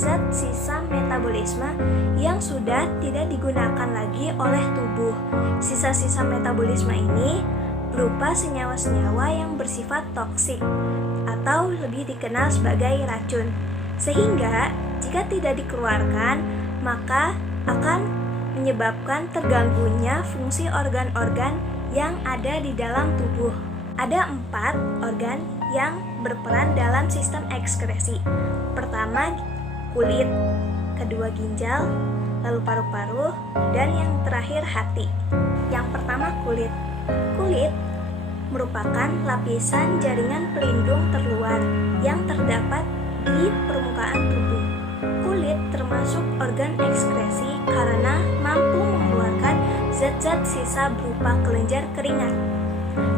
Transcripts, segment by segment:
zat-zat sisa metabolisme yang sudah tidak digunakan lagi oleh tubuh. Sisa-sisa metabolisme ini berupa senyawa-senyawa yang bersifat toksik atau lebih dikenal sebagai racun. Sehingga jika tidak dikeluarkan, maka akan menyebabkan terganggunya fungsi organ-organ yang ada di dalam tubuh. Ada 4 organ yang berperan dalam sistem ekskresi. Pertama, kulit, kedua ginjal, lalu paru-paru, dan yang terakhir hati. Yang pertama, kulit. Kulit merupakan lapisan jaringan pelindung terluar yang terdapat di permukaan tubuh. Kulit termasuk organ ekskresi karena mampu mengeluarkan zat-zat sisa berupa kelenjar keringat.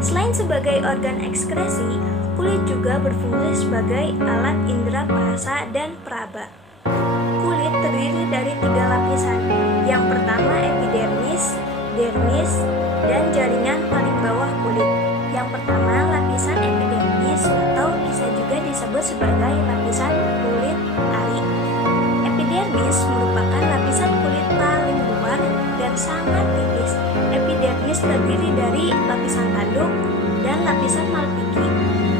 Selain sebagai organ ekskresi, kulit juga berfungsi sebagai alat indera perasa dan peraba. Kulit terdiri dari 3 lapisan. Yang pertama epidermis, dermis, dan jaringan paling bawah kulit. Yang pertama lapisan epidermis atau bisa juga disebut sebagai lapisan kulit ari. Epidermis merupakan lapisan kulit paling luar dan sangat tipis. Epidermis terdiri dari lapisan tanduk dan lapisan malpighi.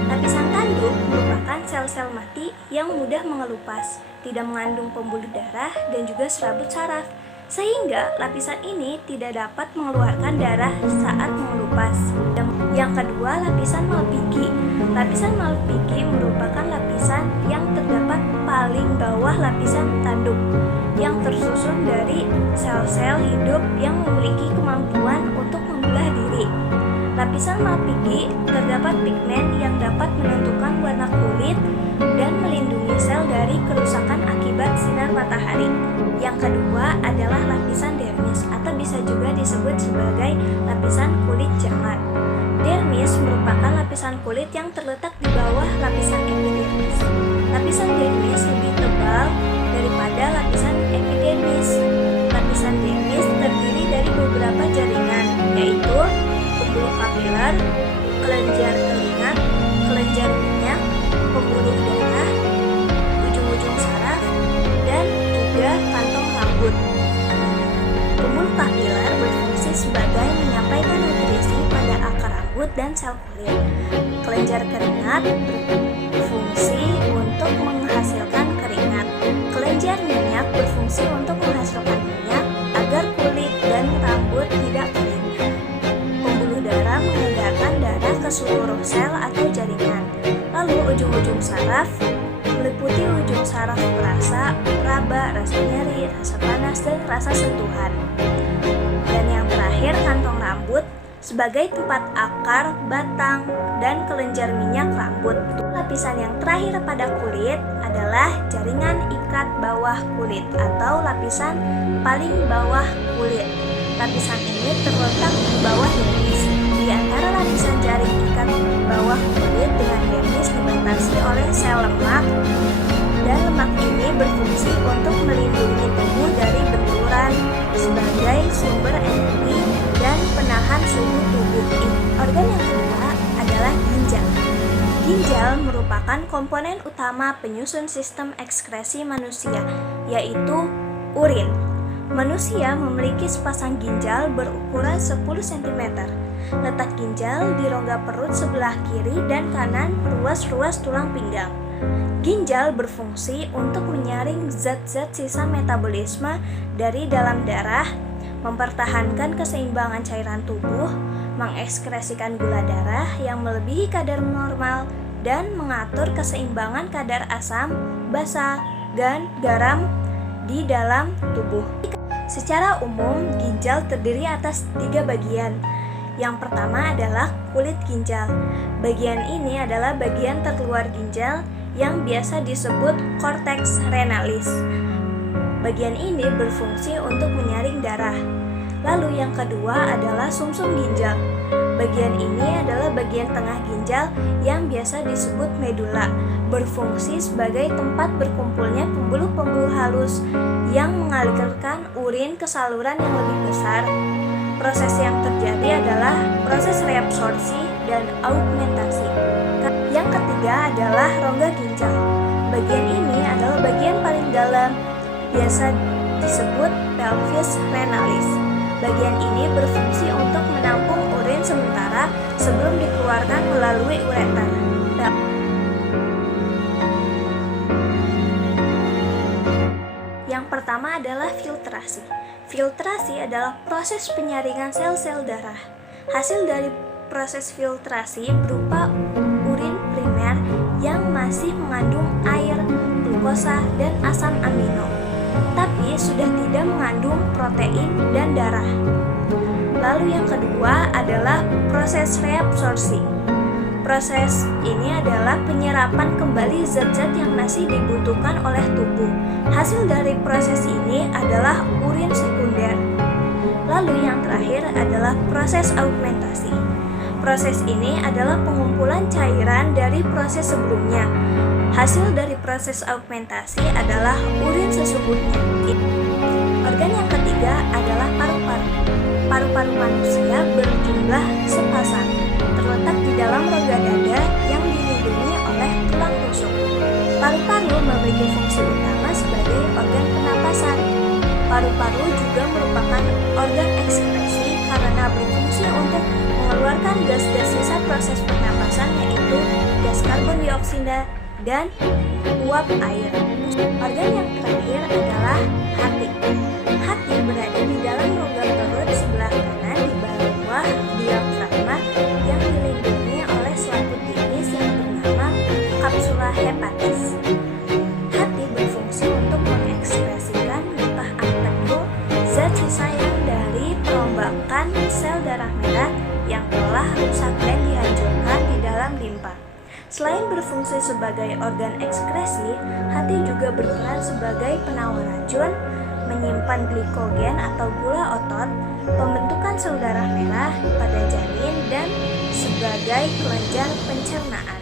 Lapisan tanduk merupakan sel-sel mati yang mudah mengelupas, tidak mengandung pembuluh darah dan juga serabut saraf, sehingga lapisan ini tidak dapat mengeluarkan darah saat mengelupas. Yang kedua, lapisan malpighi. Lapisan malpighi merupakan lapisan yang terdapat paling bawah lapisan tanduk, yang tersusun dari sel-sel hidup yang memiliki kemampuan untuk membelah diri. Lapisan malpighi terdapat pigmen yang dapat menentukan warna kulit dan melindungi sel dari kerusakan akibat sinar matahari. Yang kedua adalah lapisan dermis atau bisa juga disebut sebagai lapisan kulit jangat. Dermis merupakan lapisan kulit yang terletak di bawah lapisan epidermis. Lapisan dermis lebih tebal daripada lapisan epidermis. Lapisan dermis terdiri dari beberapa jaringan, yaitu pembuluh kapiler, kelenjar keringat, kelenjar minyak, pembuluh darah, ujung-ujung saraf, dan juga kantong rambut. Pembuluh kapiler berfungsi sebagai menyampaikan nutrisi pada akar rambut dan sel kulit. Kelenjar keringat berfungsi untuk menghasilkan keringat. Kelenjar minyak berfungsi untuk menghasilkan minyak agar kulit dan rambut tidak kering. Pembuluh darah mengedarkan darah ke seluruh sel atau jaringan. Lalu ujung-ujung saraf meliputi ujung saraf perasa, peraba, rasa nyeri, rasa panas, dan rasa sentuhan. Dan yang terakhir, kantong rambut sebagai tempat akar, batang, dan kelenjar minyak rambut. Lapisan yang terakhir pada kulit adalah jaringan ikat bawah kulit atau lapisan paling bawah kulit. Lapisan ini terletak di bawah dermis. Di antara lapisan jaring ikat bawah kulit dengan dermis dibatasi oleh sel lemak, dan lemak ini berfungsi untuk melindungi tubuh dari benturan sebagai sumber energi dan penahan suhu tubuh. Organ yang kedua adalah ginjal. Ginjal merupakan komponen utama penyusun sistem ekskresi manusia, yaitu urin. Manusia memiliki sepasang ginjal berukuran 10 cm. Letak ginjal di rongga perut sebelah kiri dan kanan ruas-ruas tulang pinggang. Ginjal berfungsi untuk menyaring zat-zat sisa metabolisme dari dalam darah, mempertahankan keseimbangan cairan tubuh, mengekskresikan gula darah yang melebihi kadar normal, dan mengatur keseimbangan kadar asam, basa, dan garam di dalam tubuh. Secara umum, ginjal terdiri atas 3 bagian. Yang pertama adalah kulit ginjal. Bagian ini adalah bagian terluar ginjal yang biasa disebut cortex renalis. Bagian ini berfungsi untuk menyaring darah. Lalu yang kedua adalah sumsum ginjal. Bagian ini adalah bagian tengah ginjal yang biasa disebut medula, berfungsi sebagai tempat berkumpulnya pembuluh-pembuluh halus yang mengalirkan urin ke saluran yang lebih besar. Proses yang terjadi adalah proses reabsorpsi dan augmentasi. Yang ketiga adalah rongga ginjal. Bagian ini adalah bagian paling dalam, biasa disebut pelvis renalis. Bagian ini berfungsi untuk menampung urin sementara sebelum dikeluarkan melalui ureter. Yang pertama adalah filtrasi. Filtrasi adalah proses penyaringan sel-sel darah. Hasil dari proses filtrasi berupa urin primer yang masih mengandung air, glukosa, dan asam amino, tapi sudah tidak mengandung protein dan darah. Lalu yang kedua adalah proses reabsorpsi. Proses ini adalah penyerapan kembali zat-zat yang masih dibutuhkan oleh tubuh. Hasil dari proses ini adalah urin sekunder. Lalu yang terakhir adalah proses augmentasi. Proses ini adalah pengumpulan cairan dari proses sebelumnya. Hasil dari proses augmentasi adalah urin sesungguhnya. Organ yang ketiga adalah paru-paru. Paru-paru manusia berjumlah sepasang, terletak di dalam rongga dada yang dilindungi oleh tulang rusuk. Paru-paru memiliki fungsi utama sebagai organ pernapasan. Paru-paru juga merupakan organ ekskresi karena berfungsi untuk mengeluarkan gas-gas sisa proses pernapasan, yaitu gas karbon dioksida dan uap air. Organ yang terakhir adalah hati. Hati berada di dalam rongga perut sebelah kanan di bawah diafragma yang dilindungi oleh selaput tipis yang bernama kapsula hepatis. Hati berfungsi untuk mengekspresikan limpah empedu, zat sisa yang dari perombakan sel darah merah yang telah rusak dan dihancurkan di dalam limpa. Selain berfungsi sebagai organ ekskresi, hati juga berperan sebagai penawar racun, menyimpan glikogen atau gula otot, pembentukan sel darah merah pada janin, dan sebagai kelenjar pencernaan.